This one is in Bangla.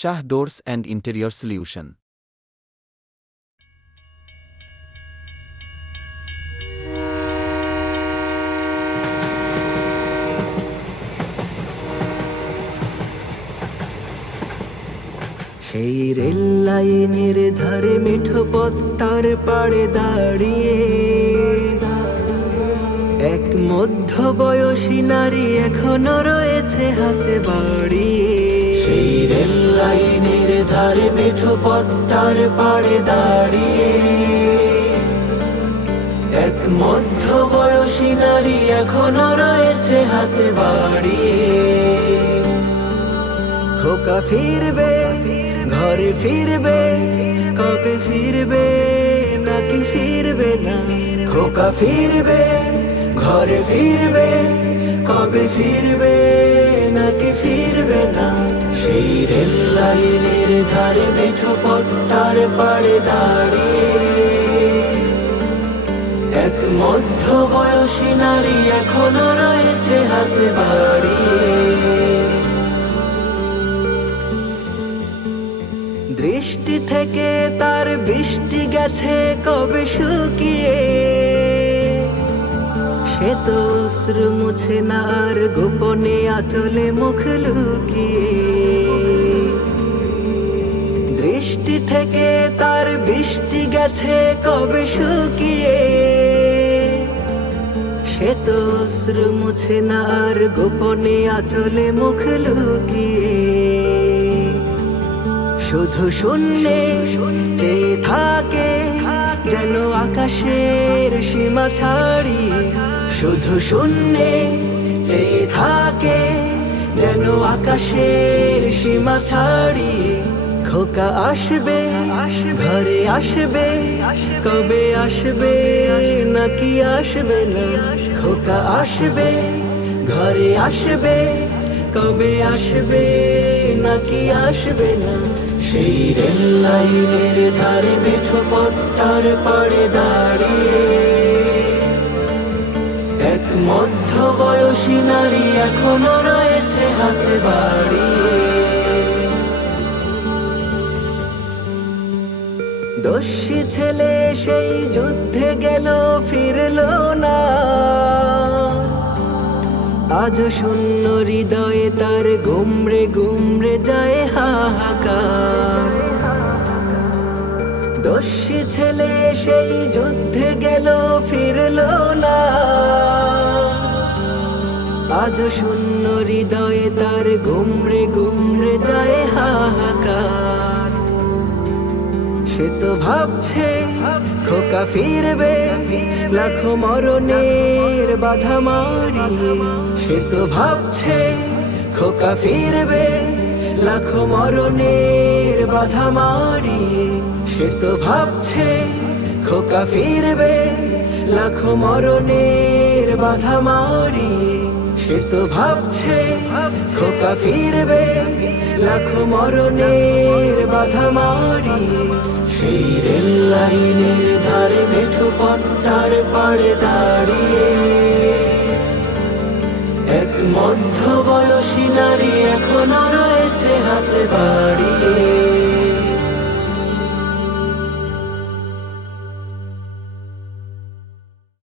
Shah doors and interior solution. সেই রেল লাইনের ধারে মিঠো পথটার পাড়ে দাঁড়িয়ে। এক মধ্য বয়সী নারী এখনও রয়েছে হাতে বাড়িয়ে। ধারে মিঠো পথটার পাড়ে দাঁড়িয়ে। এক মধ্য বয়সী নারী এখনও রয়েছে হাতে বাড়িয়ে। খোকা ফিরবে, ঘরে ফিরবে, কবে ফিরবে, নাকি ফিরবে না? খোকা ফিরবে, ঘরে ফিরবে, কবে ফিরবে, নাকি ফিরবে না? সেই রেল লাইনের ধারে মেঠো পথটার পাড়ে দাঁড়িয়ে এক মধ্য বয়সী নারী এখনও রয়েছে হাতে বাড়িয়ে দৃষ্টি থেকে তার বৃষ্টি গেছে কবে শুকিয়ে? সে তো অশ্রু মুছে না আর গোপনে আচলে মুখ লুকিয়ে। দৃষ্টি থেকে তার বৃষ্টি গেছে কবে শুকিয়ে। সে তো অশ্রু মুছে না আর গোপনে আচলে মুখ লুকিয়ে। শুধু শূন্যে চেয়ে থাকে যেন আকাশের সীমা ছাড়ি শুধু শূন্যে যে থাকে যেন আকাশের সীমা ছাড়ি খোকা আসবে, ঘরে আসবে, কবে আসবে, নাকি আসবে না? খোকা আসবে, ঘরে আসবে, কবে আসবে, নাকি আসবে না? সেই রেল লাইনের ধারে মেঠো পথটার পাড়ে দাঁড়িয়ে। এক মধ্য বয়সী নারী এখনও রয়েছে হাতে বাড়িয়ে দস্যি ছেলে সেই যুদ্ধে গেল, ফিরলো না। আজ শূন্য হৃদয়ে তার গুমরে গুমরে যায় হাহাকার। দস্যি ছেলে সেই যুদ্ধে গেল, ফিরল না। আজ শূন্য হৃদয়ে তার গুমরে গুমরে যায় সে তো ভাবছে, খোকা ফিরবে, লাখো মরণের বাধা মারিয়ে সে তো ভাবছে, খোকা ফিরবে, লাখো মরণের বাধা মারিয়ে সে তো ভাবছে, খোকা ফিরবে, লাখো মরণের বাধা মারিয়ে সে তো ভাবছে, খোকা ফিরবে, লাখো মরণের বাধা মারিয়ে সেই রেল লাইনের ধারে মেঠো পথটার পাড়ে দাঁড়িয়ে এক মধ্য বয়সী নারী এখনও রয়েছে হাতে বাড়িয়ে